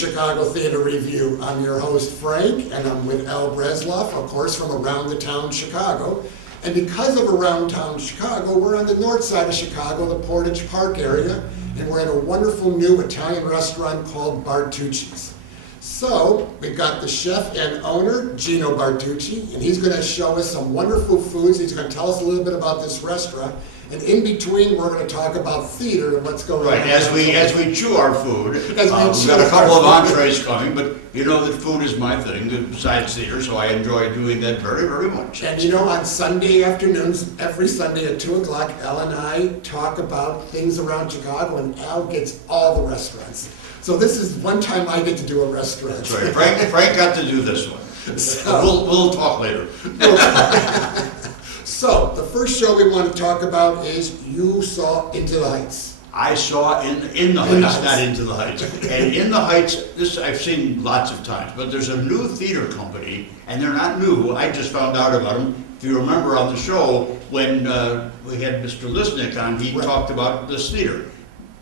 Chicago Theater Review. I'm your host, Frank, and I'm with Al Bresloff, of course, from Around the Town Chicago. And because of Around Town Chicago, we're on the north side of Chicago, the Portage Park area, and we're at a wonderful new Italian restaurant called Bartucci's. So, we've got the chef and owner, Gino Bartucci, and he's going to show us some wonderful foods. He's going to tell us a little bit about this restaurant. And in between, we're going to talk about theater and what's going on. Right, as we chew our food, we've As we chew got a couple of our food. entrees coming, but you know that food is my thing besides theater, so I enjoy doing that very, very much. And you know, on Sunday afternoons, every Sunday at 2 o'clock, Al and I talk about things around Chicago, and Al gets all the restaurants. So this is one time I get to do a restaurant. That's right, Frank got to do this one. So- We'll talk later. So, the first show we want to talk about is You Saw Into the Heights. I saw in the In the Heights, Heights. not Into the Heights. And In the Heights, this I've seen lots of times, but there's a new theater company, and they're not new. I just found out about them. If you remember on the show, when we had Mr. Lisnick on, he Right. talked about this theater.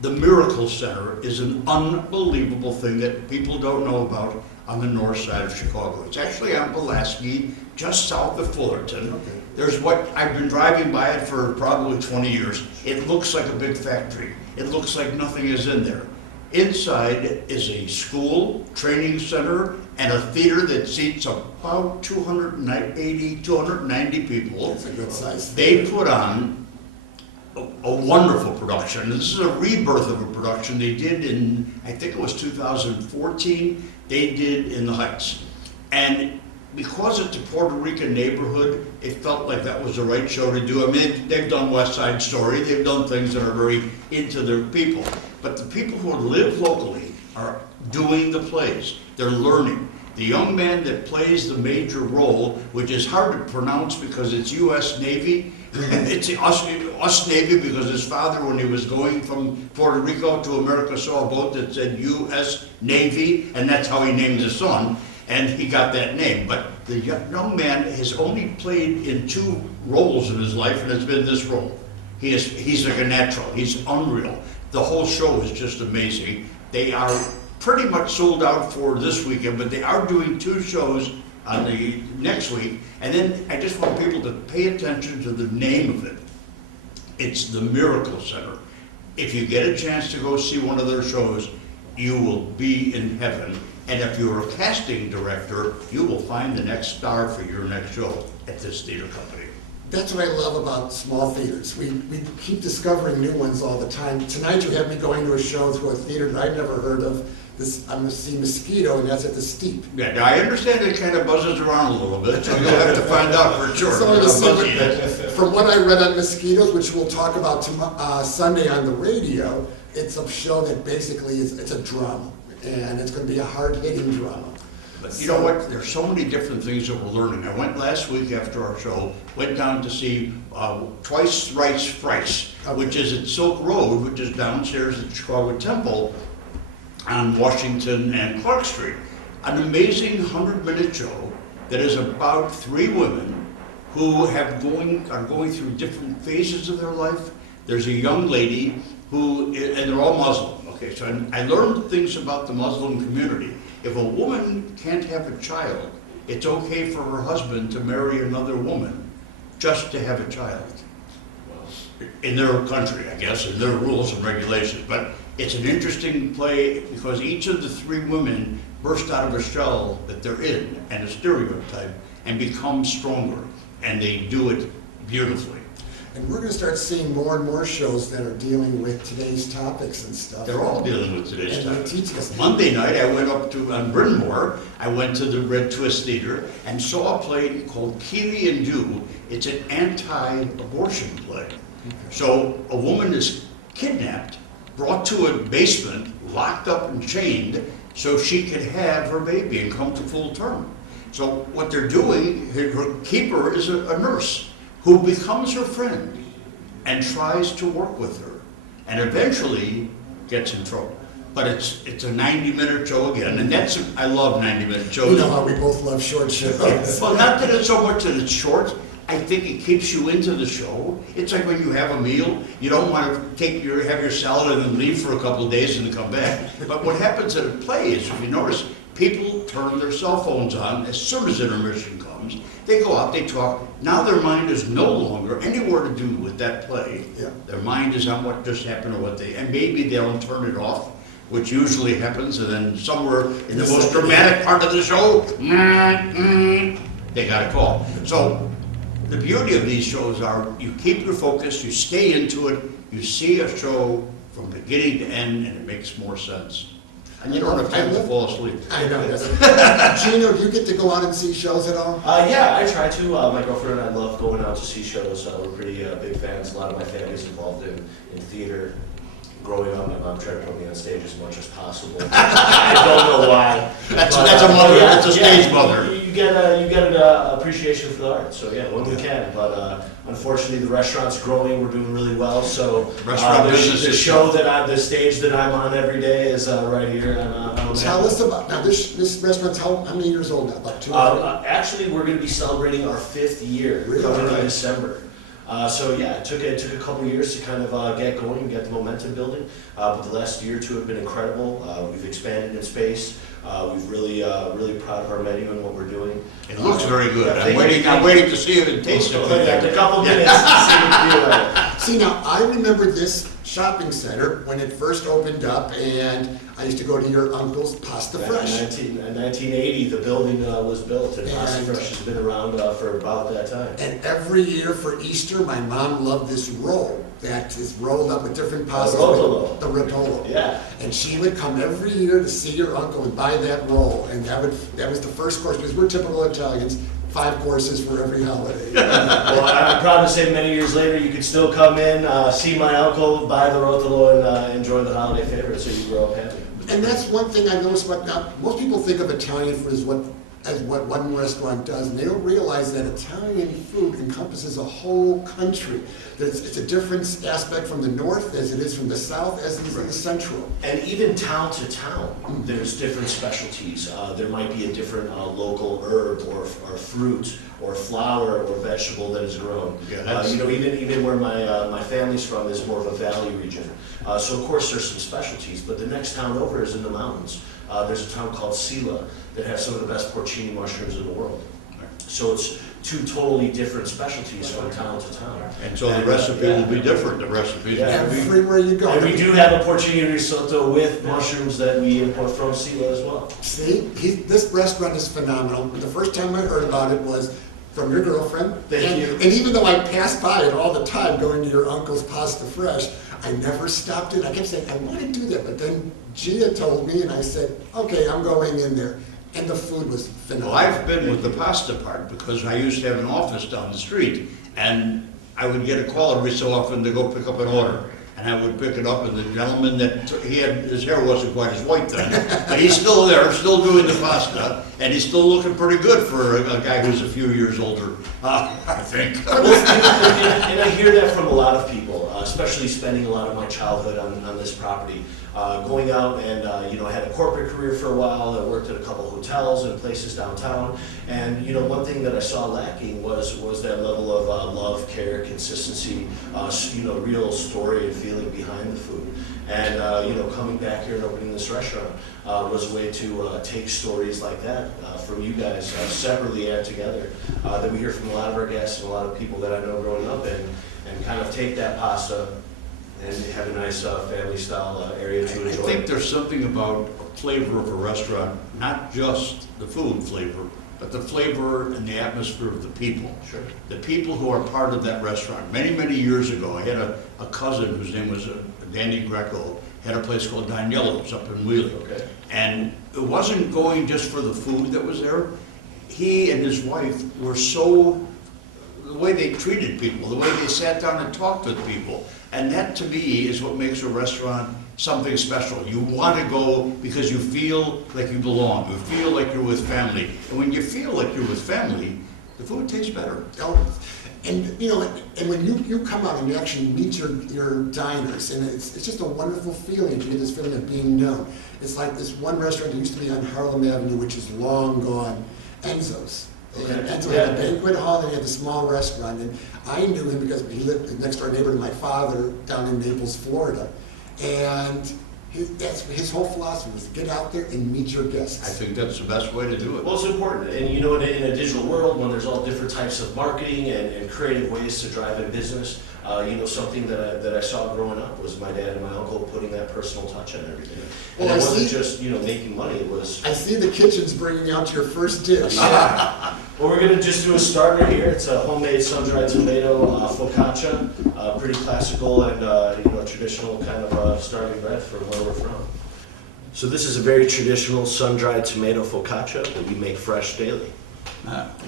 The Miracle Center is an unbelievable thing that people don't know about on the north side of Chicago. It's actually on Pulaski, just south of Fullerton. Okay. There's what, I've been driving by it for probably 20 years. It looks like a big factory. It looks like nothing is in there. Inside is a school, training center, and a theater that seats about 280, 290 people. It's a good size. They put on a wonderful production. This is a rebirth of a production they did in, I think it was 2014, they did In the Heights. And because it's a Puerto Rican neighborhood, it felt like that was the right show to do. I mean, they've done West Side Story, they've done things that are very into their people. But the people who live locally are doing the plays. They're learning. The young man that plays the major role, which is hard to pronounce because it's U.S. Navy, it's us Navy because his father, when he was going from Puerto Rico to America, saw a boat that said U.S. Navy, and that's how he named his son, and he got that name. But the young man has only played in 2 roles in his life, and it's been this role. He's like a natural. He's unreal. The whole show is just amazing. They are pretty much sold out for this weekend, but they are doing 2 shows on the next week. And then I just want people to pay attention to the name of it. It's the Miracle Center. If you get a chance to go see one of their shows, you will be in heaven. And if you're a casting director, you will find the next star for your next show at this theater company. That's what I love about small theaters. We keep discovering new ones all the time. Tonight you have me going to a show through a theater that I've never heard of. I'm going to see Mosquito, and that's at the Steep. Yeah, now I understand it kind of buzzes around a little bit, so you'll have to find out for sure. So I'm gonna how see buzzy it is. from what I read on Mosquitoes, which we'll talk about Sunday on the radio, it's a show that basically it's a drama, and it's going to be a hard-hitting drama. But you know what, there's so many different things that we're learning. I went last week after our show, went down to see Twice Thrice Thrice, which is at Silk Road, which is downstairs at Chicago Temple on Washington and Clark Street. An amazing 100-minute show that is about 3 women who are going through different phases of their life. There's a young lady and they're all Muslim. Okay, so I learned things about the Muslim community. If a woman can't have a child, it's okay for her husband to marry another woman just to have a child. In their country, I guess, in their rules and regulations. But it's an interesting play because each of the 3 women burst out of a shell that they're in and a stereotype and become stronger. And they do it beautifully. And we're going to start seeing more and more shows that are dealing with today's topics and stuff. They're all dealing with today's And they're topic. teaching us. Monday night, I went up to, on Bryn Mawr, I went to the Red Twist Theater and saw a play called Keely and You. It's an anti-abortion play. So a woman is kidnapped, brought to a basement, locked up and chained, so she could have her baby and come to full term. So what they're doing, her keeper is a nurse who becomes her friend and tries to work with her and eventually gets in trouble. But it's a 90-minute show again, and I love 90-minute shows. You know how we both love short shows. Well, not that it's so much that it's short, I think it keeps you into the show. It's like when you have a meal, you don't want to have your salad and then leave for a couple of days and then come back. But what happens at a play is, if you notice, people turn their cell phones on as soon as intermission comes. They go out, they talk. Now their mind is no longer anywhere to do with that play. Yeah. Their mind is on what just happened or and maybe they don't turn it off, which usually happens, and then somewhere in the most dramatic part of the show, they got a call. So the beauty of these shows are you keep your focus, you stay into it, you see a show from beginning to end, and it makes more sense. And you don't have time to fall asleep. I know. Gino, do you get to go out and see shows at all? Yeah, I try to. My girlfriend and I love going out to see shows. We're pretty big fans. A lot of my family's involved in theater. Growing up, my mom tried to put me on stage as much as possible. I don't know why. That's a mother. That's a stage mother. You get an appreciation for the art. So yeah, when we can. But unfortunately, the restaurant's growing. We're doing really well. So the show the stage that I'm on every day is right here. Tell us about now. This restaurant's how many years old now? About 2 Actually, we're going to be celebrating our 5th year coming in December. So yeah, it took a couple of years to kind of get going and get the momentum building. But the last year or two have been incredible. We've expanded in space. We've really proud of our menu and what we're doing. It looks very good. I'm waiting to see it and taste it. In a couple minutes to see what you do like. See, now I remember this shopping center when it first opened up, and I used to go to your uncle's Pasta Fresh. In 1980, the building was built, and Pasta Fresh has been around for about that time. And every year for Easter, my mom loved this roll that is rolled up with different pastas. Rotolo. The Rotolo. Yeah. And she would come every year to see your uncle and buy that roll, and that was the first course, because we're typical Italians. 5 courses for every holiday. Well, I'm proud to say many years later, you can still come in, see my uncle, buy the Rotolo, and enjoy the holiday favorite, so you grow up happy. And that's one thing I noticed. Now, most people think of Italian food as what one restaurant does, and they don't realize that Italian food encompasses a whole country. It's a different aspect from the north as it is from the south, as it is in the central. And even town to town, there's different specialties. There might be a different local herb or fruit or flower or vegetable that is grown. Yeah, even where my family's from is more of a valley region. So of course there's some specialties, but the next town over is in the mountains. There's a town called Sila that has some of the best porcini mushrooms in the world. So it's 2 totally different specialties from town to town. And so the recipe will be different. The recipes will be Everywhere you go. And we do have a porcini risotto with mushrooms that we import from Sila as well. See, this restaurant is phenomenal. The first time I heard about it was from your girlfriend. Thank you. And even though I passed by it all the time going to your uncle's Pasta Fresh, I never stopped it. I kept saying, I want to do that. But then Gia told me, and I said, okay, I'm going in there. And the food was phenomenal. Well, I've been with the pasta part because I used to have an office down the street, and I would get a call every so often to go pick up an order. And I would pick it up, and the gentleman his hair wasn't quite as white then, but he's still there, still doing the pasta, and he's still looking pretty good for a guy who's a few years older, I think. And I hear that from a lot of people, especially spending a lot of my childhood on this property. Going out and, I had a corporate career for a while. I worked at a couple of hotels and places downtown. And, one thing that I saw lacking was that level of love, care, consistency, real story and feeling behind the food. And, coming back here and opening this restaurant was a way to take stories like that from you guys separately and together that we hear from a lot of our guests and a lot of people that I know growing up and kind of take that pasta and have a nice family-style area to enjoy. I think there's something about flavor of a restaurant, not just the food flavor, but the flavor and the atmosphere of the people. Sure. The people who are part of that restaurant. Many, many years ago, I had a cousin whose name was Danny Greco, had a place called Daniello's up in Wheeling. Okay. And it wasn't going just for the food that was there. He and his wife were so, the way they treated people, the way they sat down and talked with people. And that, to me, is what makes a restaurant something special. You want to go because you feel like you belong. You feel like you're with family. And when you feel like you're with family, the food tastes better. And and when you come out and you actually meet your diners, and it's just a wonderful feeling to get this feeling of being known. It's like this one restaurant that used to be on Harlem Avenue, which is long gone, Enzo's. And so he had a banquet hall, and he had the small restaurant, and I knew him because he lived next door neighbor to my father down in Naples, Florida. And his whole philosophy was get out there and meet your guests. I think that's the best way to do it. Well, it's important, and you know, in a digital world, when there's all different types of marketing and creative ways to drive in business, you know, something that I saw growing up was my dad and my uncle putting that personal touch on everything. And Well, it wasn't just, you know, making money, it was... I see the kitchen's bringing out your first dish. Well, we're gonna just do a starter here. It's a homemade sun-dried tomato focaccia, pretty classical and, you know, traditional kind of starting bread from where we're from. So this is a very traditional sun-dried tomato focaccia that we make fresh daily.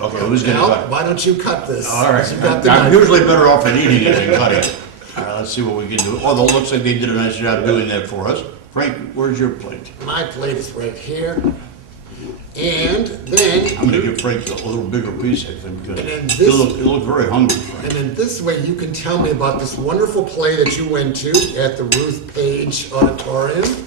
Okay, who's gonna Al, cut it? why don't you cut this? All right, You got the I'm knife. usually better off at eating it than cutting it. All right, let's see what we can do. Although it looks like they did a nice job doing that for us. Frank, where's your plate? My plate is right here. And then, I'm gonna give Frank a little bigger piece, I think, because And then you this- look very hungry, Frank. and then this way you can tell me about this wonderful play that you went to at the Ruth Page Auditorium.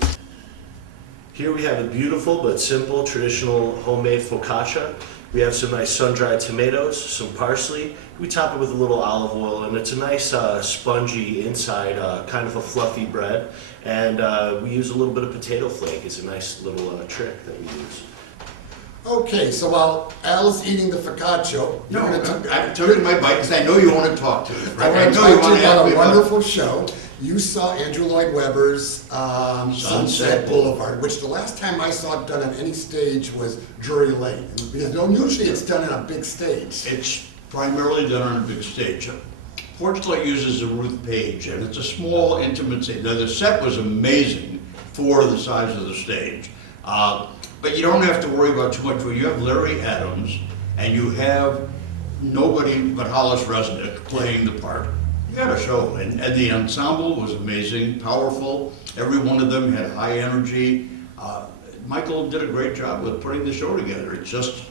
Here we have a beautiful but simple traditional homemade focaccia. We have some nice sun-dried tomatoes, some parsley. We top it with a little olive oil, and it's a nice spongy inside, kind of a fluffy bread. And we use a little bit of potato flake. It's a nice little trick that we use. Okay, so while Al's eating the focaccia, No, you're gonna I'm taking my bite because I know you want to talk to me. I Frank. want to know you talk to wanna you ask about me a wonderful show. You saw Andrew Lloyd Webber's Sunset Boulevard, which the last time I saw it done on any stage was Drury Lane. Because usually it's done on a big stage. It's primarily done on a big stage. Porchlight uses a Ruth Page, and it's a small, intimate stage. Now, the set was amazing for the size of the stage. But you don't have to worry about too much. You have Larry Adams, and you have nobody but Hollis Resnick playing the part. You got a show, and the ensemble was amazing, powerful. Every one of them had high energy. Michael did a great job with putting the show together. It's just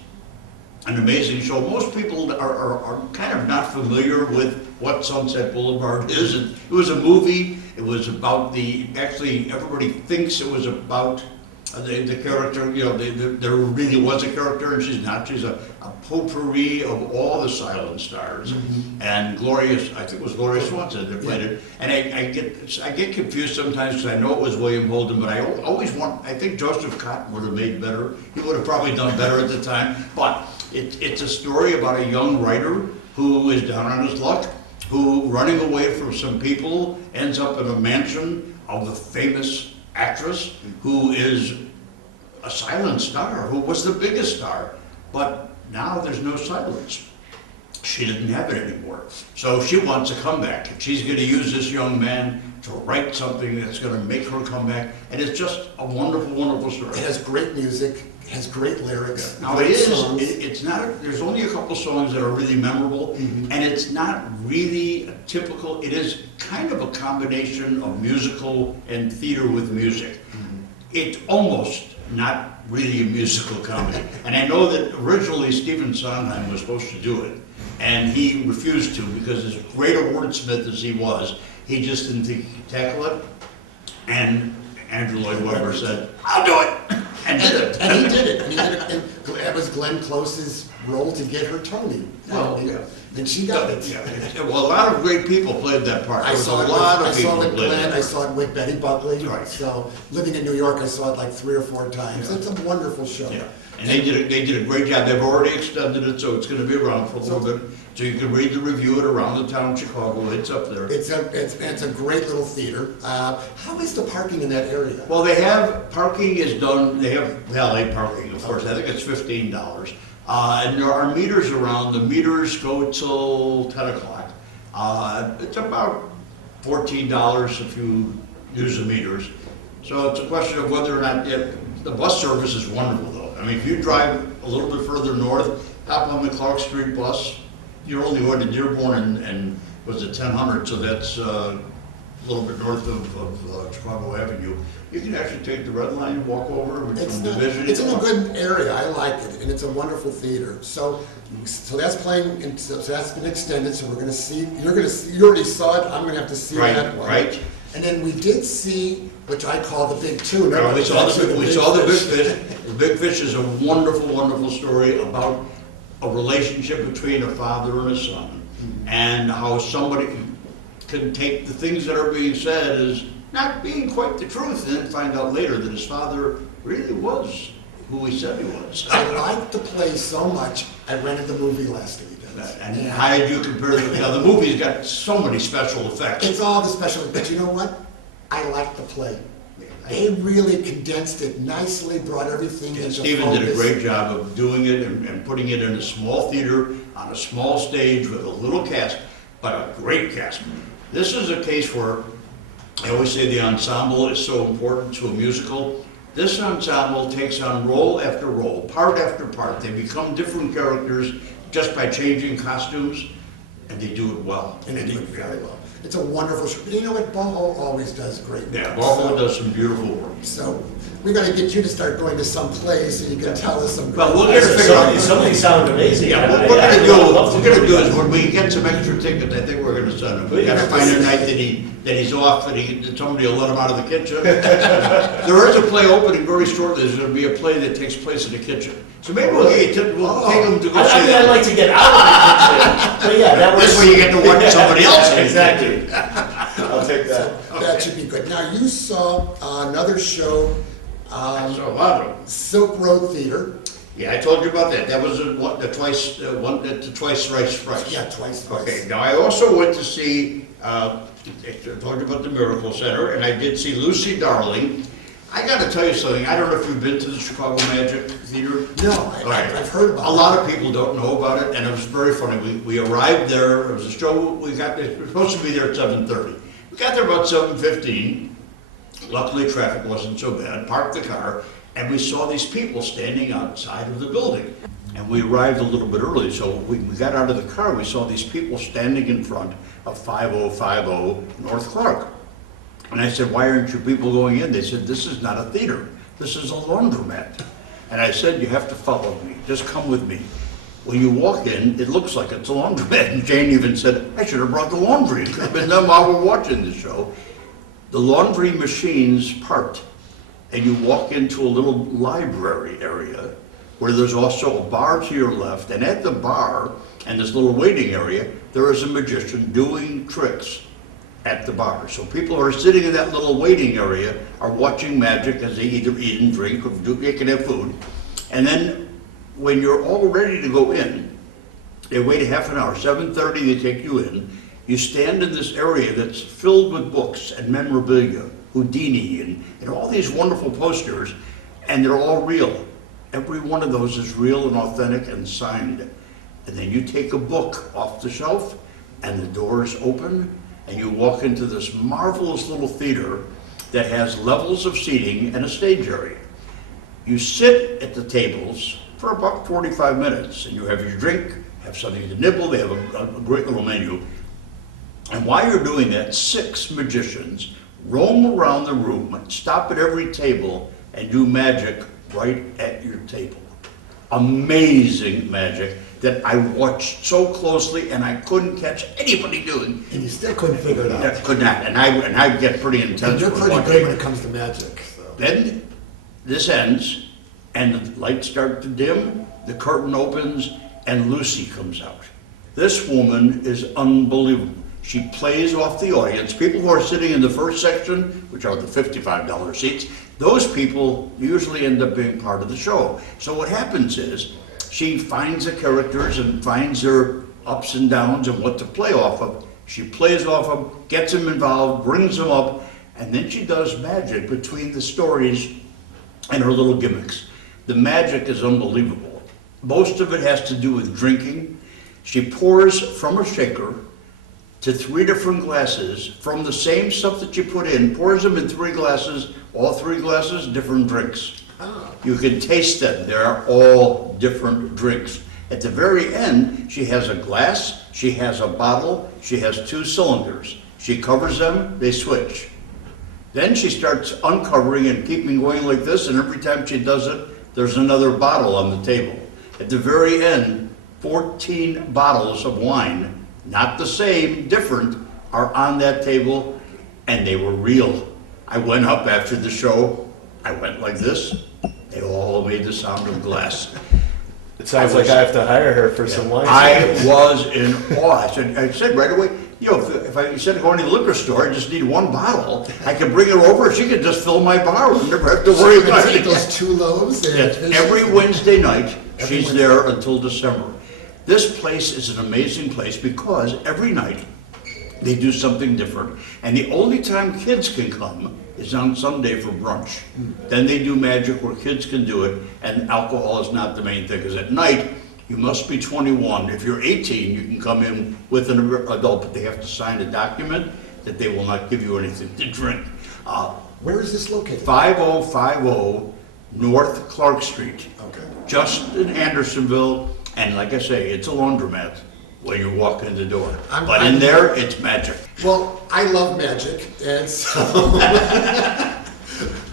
an amazing show. Most people are kind of not familiar with what Sunset Boulevard is. It was a movie. It was about actually everybody thinks it was about the character, you know, there really was a character, and she's not. She's a potpourri of all the silent stars. And Gloria, I think it was Gloria Swanson that played it. And I get confused sometimes because I know it was William Holden, but I think Joseph Cotton would have made better. He would have probably done better at the time. But it's a story about a young writer who is down on his luck, who, running away from some people, ends up in a mansion of the famous actress who is a silent star, who was the biggest star. But now there's no silence. She didn't have it anymore. So she wants a comeback. She's going to use this young man to write something that's going to make her come back. And it's just a wonderful, wonderful story. It has great music, it has great lyrics. Now great it is, songs. it's not, there's only a couple songs that are really memorable, and it's not really a typical, it is kind of a combination of musical and theater with music. It's almost not really a musical comedy. And I know that originally Stephen Sondheim was supposed to do it, and he refused to because as great a wordsmith as he was, he just didn't think he could tackle it. And Andrew Lloyd Webber said, "I'll do it," and did it. And he did it. And and that was Glenn Close's role to get her Tony. Well, yeah. And she got it. Yeah, well, a lot of great people played that part. I There was saw a it lot with, of I people saw it with played Glenn, that I part. saw it with Betty Buckley. Right. So living in New York, I saw it like 3 or 4 times. Yeah. It's a wonderful show. Yeah, and they did a great job. They've already extended it, so it's gonna be around for a little bit. So you can read the review it around the town of Chicago. It's up there. It's a great little theater. How is the parking in that area? Well, they have, parking is done, they have valet parking, of course. I think it's $15. And there are meters around. The meters go till 10 o'clock. It's about $14 if you use the meters. So it's a question of whether or not, the bus service is wonderful though. I mean, if you drive a little bit further north, hop on the Clark Street bus, you're only going to Dearborn and was it 1000, so that's a little bit north of Chicago Avenue. You can actually take the red line and walk over from Division. It's in a good area. I like it, and it's a wonderful theater. So that's playing, and so that's been extended. So we're going to see. You're going to see. You already saw it. I'm going to have to see that one. Right. And then we did see, which I call the Big Tuna. No, we saw the Big Fish. Fish. The Big Fish is a wonderful, wonderful story about a relationship between a father and a son, and how somebody can take the things that are being said as not being quite the truth, and then find out later that his father really was who he said he was. I liked the play so much, I rented the movie last weekend. And how do you compare the movie's got so many special effects. It's all the special, but you know what? I liked the play. They really condensed it nicely, brought everything into Stephen focus. did a great job of doing it and putting it in a small theater, on a small stage with a little cast, but a great cast. This is a case where, I always say the ensemble is so important to a musical. This ensemble takes on role after role, part after part. They become different characters just by changing costumes, and they do it well. And they do it very well. It's a wonderful show. But you know what? Boho always does great work. Yeah, Bartucci does some beautiful work. So we got to get you to start going to some place so you can tell us some. Well, we'll great- get to figure out. Some of these sound amazing. Yeah, what we're gonna do is when we get some extra tickets, I think we're gonna send him. We gotta find a night that he's off, that somebody will let him out of the kitchen. There is a play opening very shortly, there's gonna be a play that takes place in the kitchen. So maybe we'll take him to go I see mean, I'd that. like to get out of the kitchen, but yeah, that was. This way you get to watch somebody else. Exactly. I'll take that. That should be good. Now, you saw another show, So a lot of them. Silk Road Theater. Yeah, I told you about that. That was the twice, thrice price. Yeah, twice. Okay, now I also went to see, I told you about the Miracle Center, and I did see Lucy Darling. I gotta tell you something, I don't know if you've been to the Chicago Magic Theater. No, All right. I've heard about it. A lot of people don't know about it, and it was very funny. We arrived there, it was a show, we were supposed to be there at 7:30. We got there about 7:15. Luckily, traffic wasn't so bad, parked the car, and we saw these people standing outside of the building. And we arrived a little bit early, so we got out of the car, we saw these people standing in front of 5050 North Clark. And I said, why aren't you people going in? They said, this is not a theater, this is a laundromat. And I said, you have to follow me, just come with me. When you walk in, it looks like it's a laundromat. And Jane even said, I should have brought the laundry. It could have been done while we're watching the show. The laundry machines part, and you walk into a little library area where there's also a bar to your left, and at the bar and this little waiting area, there is a magician doing tricks at the bar. So people who are sitting in that little waiting area are watching magic as they either eat and drink or they can have food. And then when you're all ready to go in, they wait a half an hour, 7:30 they take you in. You stand in this area that's filled with books and memorabilia, Houdini and all these wonderful posters, and they're all real. Every one of those is real and authentic and signed. And then you take a book off the shelf and the doors open and you walk into this marvelous little theater that has levels of seating and a stage area. You sit at the tables for about 45 minutes and you have your drink, have something to nibble, they have a great little menu. And while you're doing that, 6 magicians roam around the room, stop at every table, and do magic right at your table. Amazing magic that I watched so closely and I couldn't catch anybody doing. And you still couldn't figure it I out. could not, and I get pretty intense. And you're with pretty watching. good when it comes to magic, so. Then this ends, and the lights start to dim, the curtain opens, and Lucy comes out. This woman is unbelievable. She plays off the audience. People who are sitting in the first section, which are the $55 seats, those people usually end up being part of the show. So what happens is, she finds the characters and finds their ups and downs and what to play off of. She plays off them, gets them involved, brings them up, and then she does magic between the stories and her little gimmicks. The magic is unbelievable. Most of it has to do with drinking. She pours from a shaker to 3 different glasses from the same stuff that you put in, pours them in 3 glasses, all 3 glasses, different drinks. Oh. You can taste them, they're all different drinks. At the very end, she has a glass, she has a bottle, she has 2 cylinders. She covers them, they switch. Then she starts uncovering and keeping going like this, and every time she does it, there's another bottle on the table. At the very end, 14 bottles of wine, not the same, different, are on that table, and they were real. I went up after the show, I went like this, they all made the sound of glass. It sounds like I have to hire her for some wine. I was in awe. I said right away, if I instead of going to the liquor store, I just need one bottle, I can bring it over, she can just fill my bar, and never have to worry So you about can take it. those 2 loaves and Yes, finish every it? Wednesday night, Every she's Wednesday. there until December. This place is an amazing place because every night they do something different. And the only time kids can come is on Sunday for brunch. Then they do magic where kids can do it, and alcohol is not the main thing. Because at night, you must be 21. If you're 18, you can come in with an adult, but they have to sign a document that they will not give you anything to drink. Where is this located? 5050 North Clark Street. Okay. Just in Andersonville, and like I say, it's a laundromat when you walk in the door. But in there, it's magic. Well, I love magic, and so,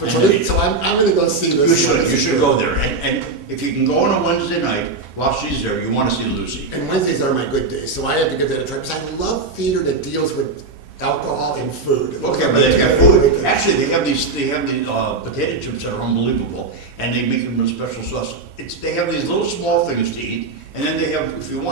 so I'm going to go see this. You should go there. And if you can go on a Wednesday night while she's there, you want to see Lucy. And Wednesdays are my good days, so I have to give that a try, because I love theater that deals with alcohol and food. Okay, but they have food. Actually, they have these potato chips that are unbelievable, and they make them with special sauce. They have these little small things to eat, and then they have, if you've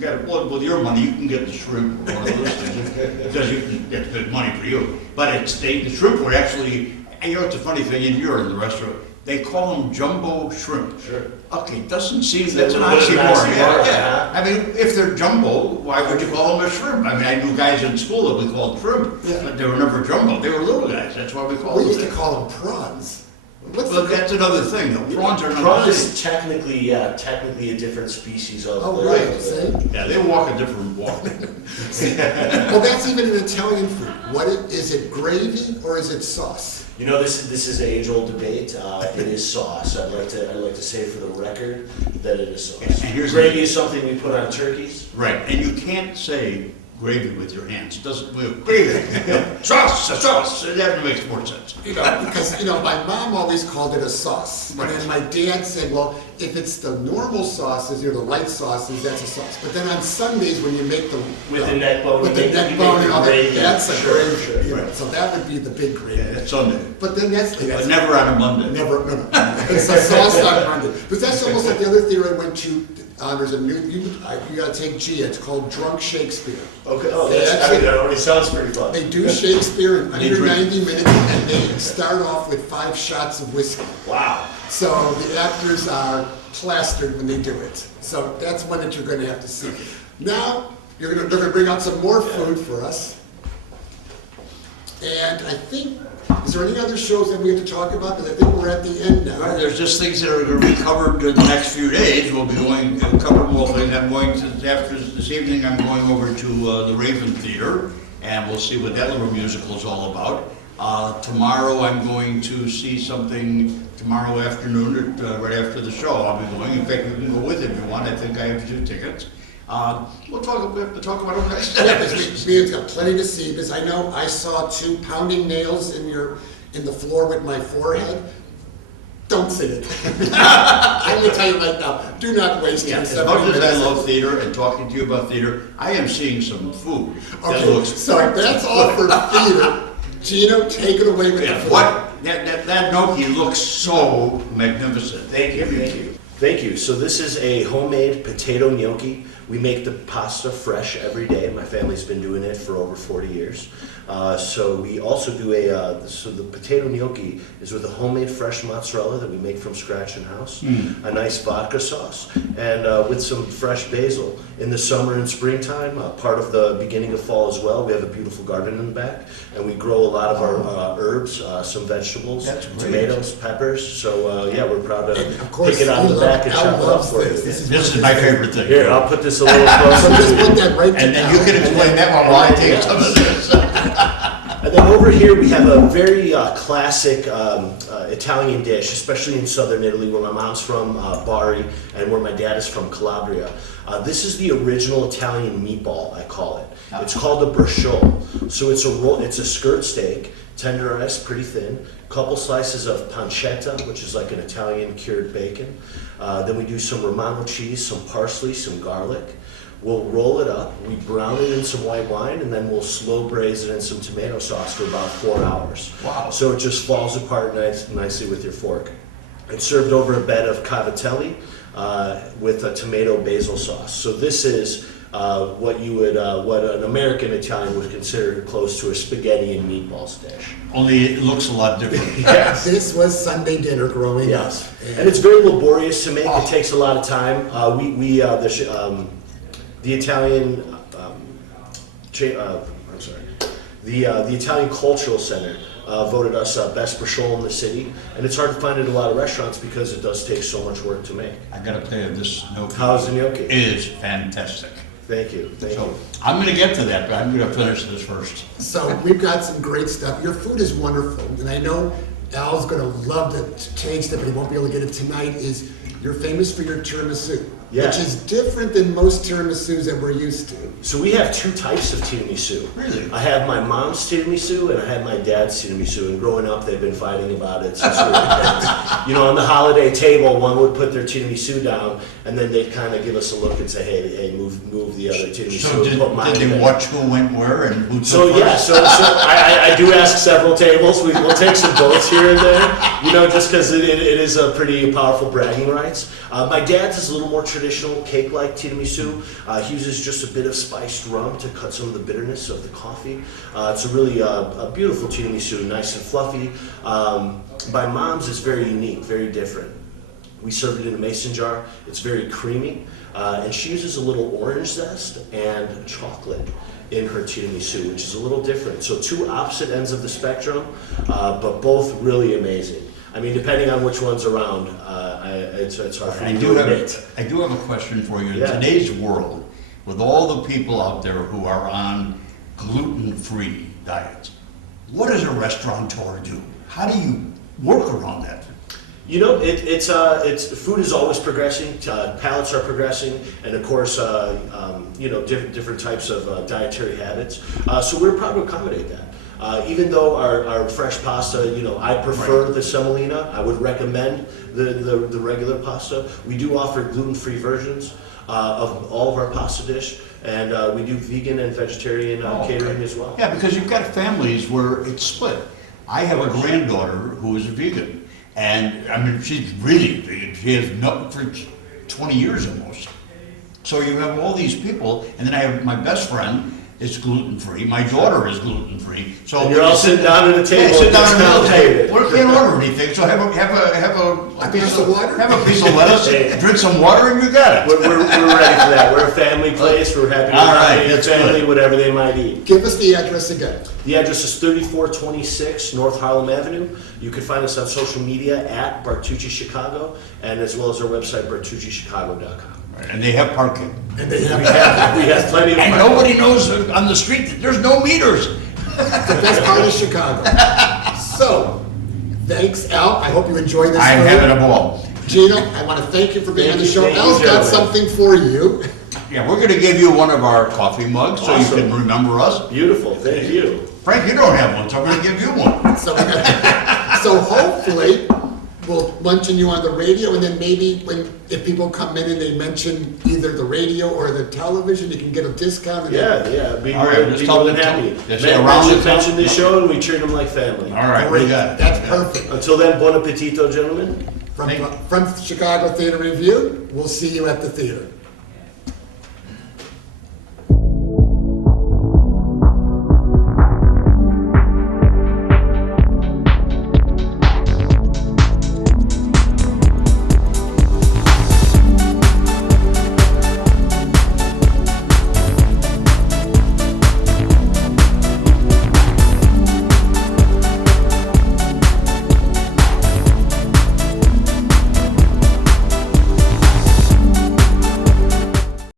got it with your money, you can get the shrimp or one of those things, because it's good money for you. But the shrimp were actually, and it's a funny thing, and you're in the restaurant, they call them jumbo shrimp. Sure. Okay, doesn't seem, that's an a little bit of an oxymoron. oxymoron, Yeah. I mean, if they're jumbo, why would you call them a shrimp? I mean, I knew guys in school that we called shrimp, Yeah. but they were never jumbo. They were little guys. That's why we called We them used to that. call them prawns. What's Well, the, that's another thing, though. Prawns are not Prawn the is same. technically a different species of. oh, right, see? Yeah, they walk a different walk. Well, that's even an Italian food. Is it gravy or is it sauce? You know, this is an age-old debate. It is sauce. I'd like to say for the record that it is sauce. And here's the- Gravy is something we put on turkeys. Right, and you can't say gravy with your hands. It doesn't, gravy, sauce, that makes more sense. Because, my mom always called it a sauce. And then my dad said, well, if it's the normal sauces, the white sauces, that's a sauce. But then on Sundays, when you make the... With the neck bone, With the you neck make bone the and all that, gravy. that's a Sure, gravy. sure. Right. So that would be the big gravy. Yeah, that's Sunday, But then that's but never on a Monday. never, no. It's a sauce on Monday. But that's almost like the other theater I went to. There's a new, you gotta take G, it's called Drunk Shakespeare. Okay. Oh, They actually- that already sounds pretty fun. They do Shakespeare in They under drink. 90 minutes, and they start off with 5 shots of whiskey. Wow. So the actors are plastered when they do it. So that's one that you're gonna have to see. Now, they're gonna bring out some more food for us. And I think, is there any other shows that we have to talk about? Because I think we're at the end now. There's just things that are going to be covered in the next few days. We'll be going, a couple more things. After this evening, I'm going over to the Raven Theater, and we'll see what that little musical is all about. Tomorrow, I'm going to see something tomorrow afternoon, right after the show. I'll be going. In fact, you can go with if you want. I think I have 2 tickets. We have to talk about it next Yeah, because Ian's got plenty to see, because I know I saw 2 pounding nails in the floor with my forehead. Don't see it. I'm gonna tell you right now, do not waste Yeah, your as 70 much as I minutes. love theater and talking to you about theater, I am seeing some food that Okay, looks. so that's all for theater. Gino, take it away with the Yeah, food. what, that gnocchi looks so magnificent. Thank you. Thank you. So this is a homemade potato gnocchi. We make the pasta fresh every day. My family's been doing it for over 40 years. So we also do so the potato gnocchi is with a homemade fresh mozzarella that we make from scratch in house, a nice vodka sauce, and with some fresh basil. In the summer and springtime, part of the beginning of fall as well, we have a beautiful garden in the back, and we grow a lot of our herbs, some vegetables, That's great. tomatoes, peppers. So yeah, we're proud to And of course, pick it out of the Al back and chop it up loves for you. this. This is my favorite thing. Here, I'll put this a little So closer just to you. put that right to And then you Al. can explain that one while I take some of this. And then over here we have a very classic Italian dish, especially in southern Italy, where my mom's from, Bari, and where my dad is from, Calabria. This is the original Italian meatball, I call it. It's called a bracciole. So it's a roll, it's a skirt steak, tenderized, pretty thin. Couple slices of pancetta, which is like an Italian cured bacon. Then we do some Romano cheese, some parsley, some garlic. We'll roll it up, we brown it in some white wine, and then we'll slow braise it in some tomato sauce for about 4 hours. Wow. So it just falls apart nicely with your fork. It's served over a bed of cavatelli with a tomato basil sauce. So this is what an American Italian would consider close to a spaghetti and meatballs dish. Only it looks a lot different. Yes. This was Sunday dinner growing up. Yes, and it's very laborious to make. It takes a lot of time. The Italian, I'm sorry, the Italian Cultural Center voted us best brioche in the city, and it's hard to find it at a lot of restaurants because it does take so much work to make. I gotta tell you, this gnocchi How's the gnocchi? is fantastic. Thank you, thank So you. I'm gonna get to that, but I'm gonna finish this first. So we've got some great stuff. Your food is wonderful, and I know Al's gonna love to taste it, but he won't be able to get it tonight. You're famous for your tiramisu, Yeah. which is different than most tiramisus that we're used to. So we have two types of tiramisu. Really? I have my mom's tiramisu and I have my dad's tiramisu. And growing up, they've been fighting about it since we were kids. You know, on the holiday table, one would put their tiramisu down, and then they'd kind of give us a look and say, "Hey, move the other tiramisu." So and put mine did they there. watch who went where and who took So first? yeah, so I do ask several tables. We'll take some votes here and there, you know, just because it is a pretty powerful bragging rights. My dad's is a little more traditional, cake-like tiramisu. He uses just a bit of spiced rum to cut some of the bitterness of the coffee. It's a really a beautiful tiramisu, nice and fluffy. My mom's is very unique, very different. We serve it in a mason jar. It's very creamy, and she uses a little orange zest and chocolate in her tiramisu, which is a little different. So two opposite ends of the spectrum, but both really amazing. I mean, depending on which one's around, it's hard for me to admit. I do have a question for you. In Yeah. today's world, with all the people out there who are on gluten-free diets, what does a restaurateur do? How do you work around that? You know, it's food is always progressing. Palates are progressing, and of course, you know, different types of dietary habits. So we're proud to accommodate that. Even though our fresh pasta, you know, I prefer the semolina. I would recommend the regular pasta. We do offer gluten-free versions of all of our pasta dish, and we do vegan and vegetarian catering as well. Yeah, because you've got families where it's split. I have a granddaughter who is a vegan, and I mean, she's really vegan. She has not for 20 years almost. So you have all these people, and then I have my best friend is gluten-free. My daughter is gluten-free. So And you're all sitting down at a table. Yeah, sit down and at the discuss. table. We can't order anything, so have a piece of water? Have a piece of lettuce, Hey. drink some water, and you got it. We're ready for that. We're a family place. We're happy to All right, accommodate that's family, good. whatever they might eat. Give us the address again. The address is 3426 North Harlem Avenue. You can find us on social media at Bartucci Chicago, and as well as our website, bartuccichicago.com. And they have parking. And they have We have plenty of And parking. nobody knows on the street that there's no meters. the best part of Chicago. So, thanks, Al. I hope you enjoyed this. I'm food. having a ball. Gino, I want to thank you for being Thank on the you, show. thank you, Al's got gentlemen. something for you. Yeah, we're gonna give you one of our coffee mugs so Awesome. you can remember us. Beautiful, thank you. Frank, you don't have one, so I'm gonna give you one. So, so hopefully, we'll mention you on the radio, and then maybe if people come in and they mention either the radio or the television, you can get a discount. And Yeah, be All right, more let's be talk more than to happy. them. Let's say around the Mention town. this show and we treat them like family. All right, Great. we got it. That's perfect. Until then, buon appetito, gentlemen. From Chicago Theater Review, we'll see you at the theater.